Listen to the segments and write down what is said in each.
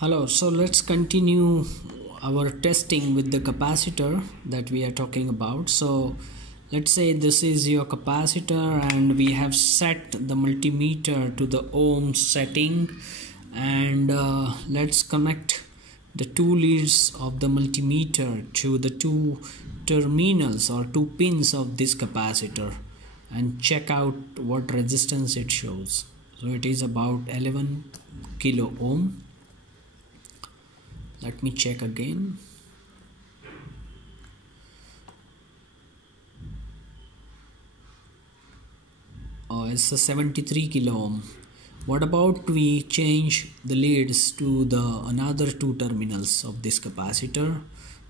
Hello, so let's continue our testing with the capacitor that we are talking about. So let's say this is your capacitor and we have set the multimeter to the ohm setting, and let's connect the two leads of the multimeter to the two terminals or two pins of this capacitor and check out what resistance it shows. So it is about 11 kilo ohm. Let me check again. Oh, it's a 73 kilo ohm. What about we change the leads to the another two terminals of this capacitor?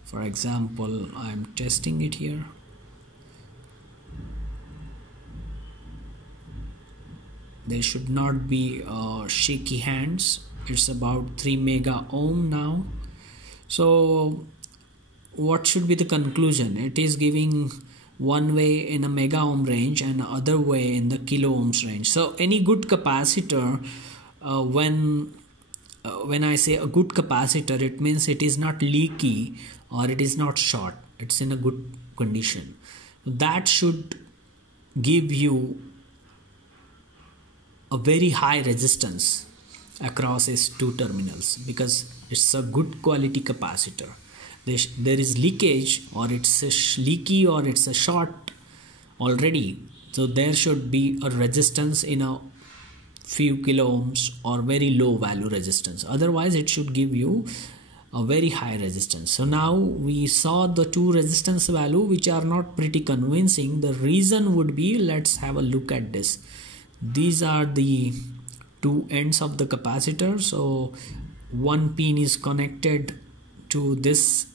For example, I'm testing it here. There should not be shaky hands. It's about 3 mega ohm now. So what should be the conclusion? It is giving one way in a mega ohm range and other way in the kilo ohms range. So any good capacitor, when I say a good capacitor, it means it is not leaky or it is not short. It's in a good condition. That should give you a very high resistance across its two terminals because it's a good quality capacitor. There is leakage, or it's a leaky, or it's a short already, so there should be a resistance in a few kilo ohms or very low value resistance. Otherwise it should give you a very high resistance. So now we saw the two resistance value which are not pretty convincing. The reason would be, let's have a look at this. These are the two ends of the capacitor. So one pin is connected to this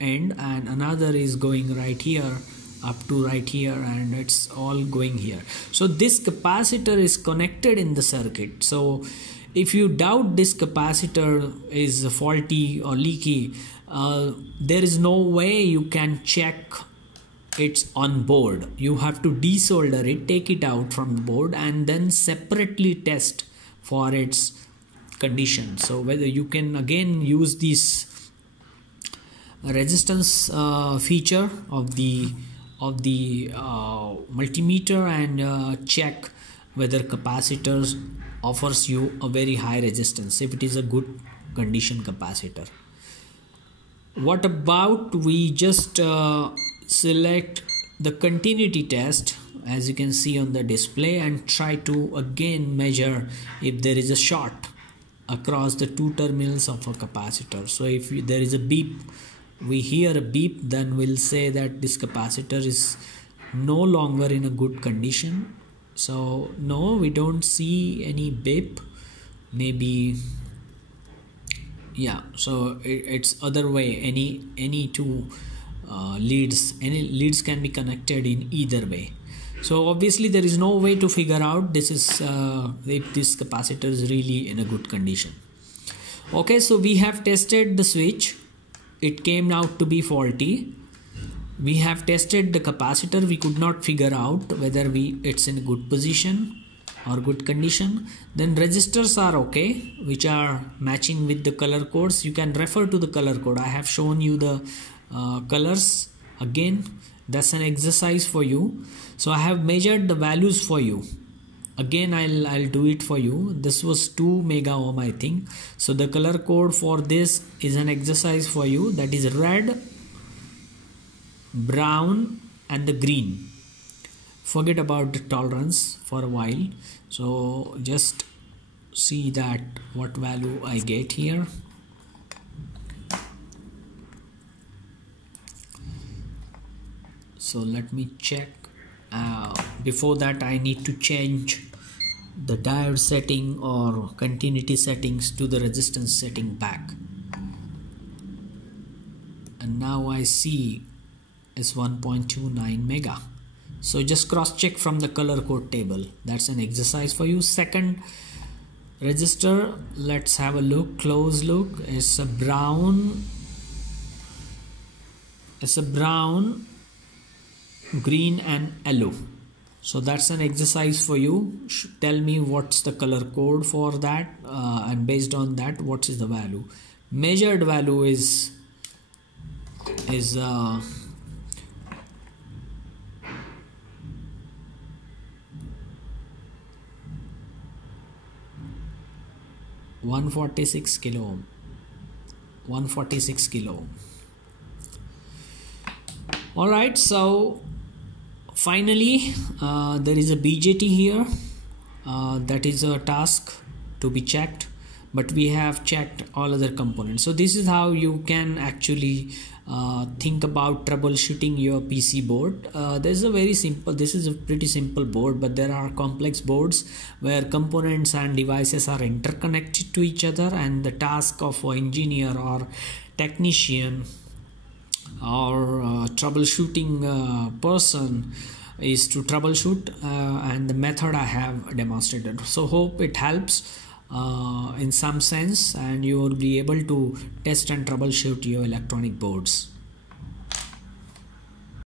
end and another is going right here up to right here, and it's all going here. So this capacitor is connected in the circuit. So if you doubt this capacitor is faulty or leaky, there is no way you can check it's on board. You have to desolder it, take it out from the board, and then separately test for its condition. So whether you can again use this resistance feature of the multimeter and check whether capacitors offers you a very high resistance if it is a good condition capacitor. What about we just select the continuity test, as you can see on the display, and try to again measure if there is a short across the two terminals of a capacitor. So if there is a beep, we hear a beep, then we'll say that this capacitor is no longer in a good condition. So no, we don't see any beep. Maybe yeah, so it's other way. Any two any leads can be connected in either way. So obviously there is no way to figure out this is if this capacitor is really in a good condition. Okay, so we have tested the switch. It came out to be faulty. We have tested the capacitor. We could not figure out whether it's in a good position or good condition. Then resistors are okay, which are matching with the color codes. You can refer to the color code. I have shown you the colors again. That's an exercise for you. So I have measured the values for you. Again, I'll do it for you. This was 2 mega ohm, I think. So the color code for this is an exercise for you. That is red, brown, and the green. Forget about the tolerance for a while. So just see that what value I get here. So let me check. Before that, I need to change the diode setting or continuity settings to the resistance setting back. And now I see it's 1.29 mega. So just cross check from the color code table. That's an exercise for you. Second resistor, let's have a look, close look. It's a brown, green and yellow. So that's an exercise for you. Tell me what's the color code for that, and based on that, what is the value. Measured value is 146 kilo ohm. 146 kilo ohm. All right, so finally there is a BJT here. That is a task to be checked, but we have checked all other components. So this is how you can actually think about troubleshooting your PC board. This is a pretty simple board, but there are complex boards where components and devices are interconnected to each other, and the task of an engineer or technician or troubleshooting person is to troubleshoot, and the method I have demonstrated. So hope it helps in some sense, and you will be able to test and troubleshoot your electronic boards.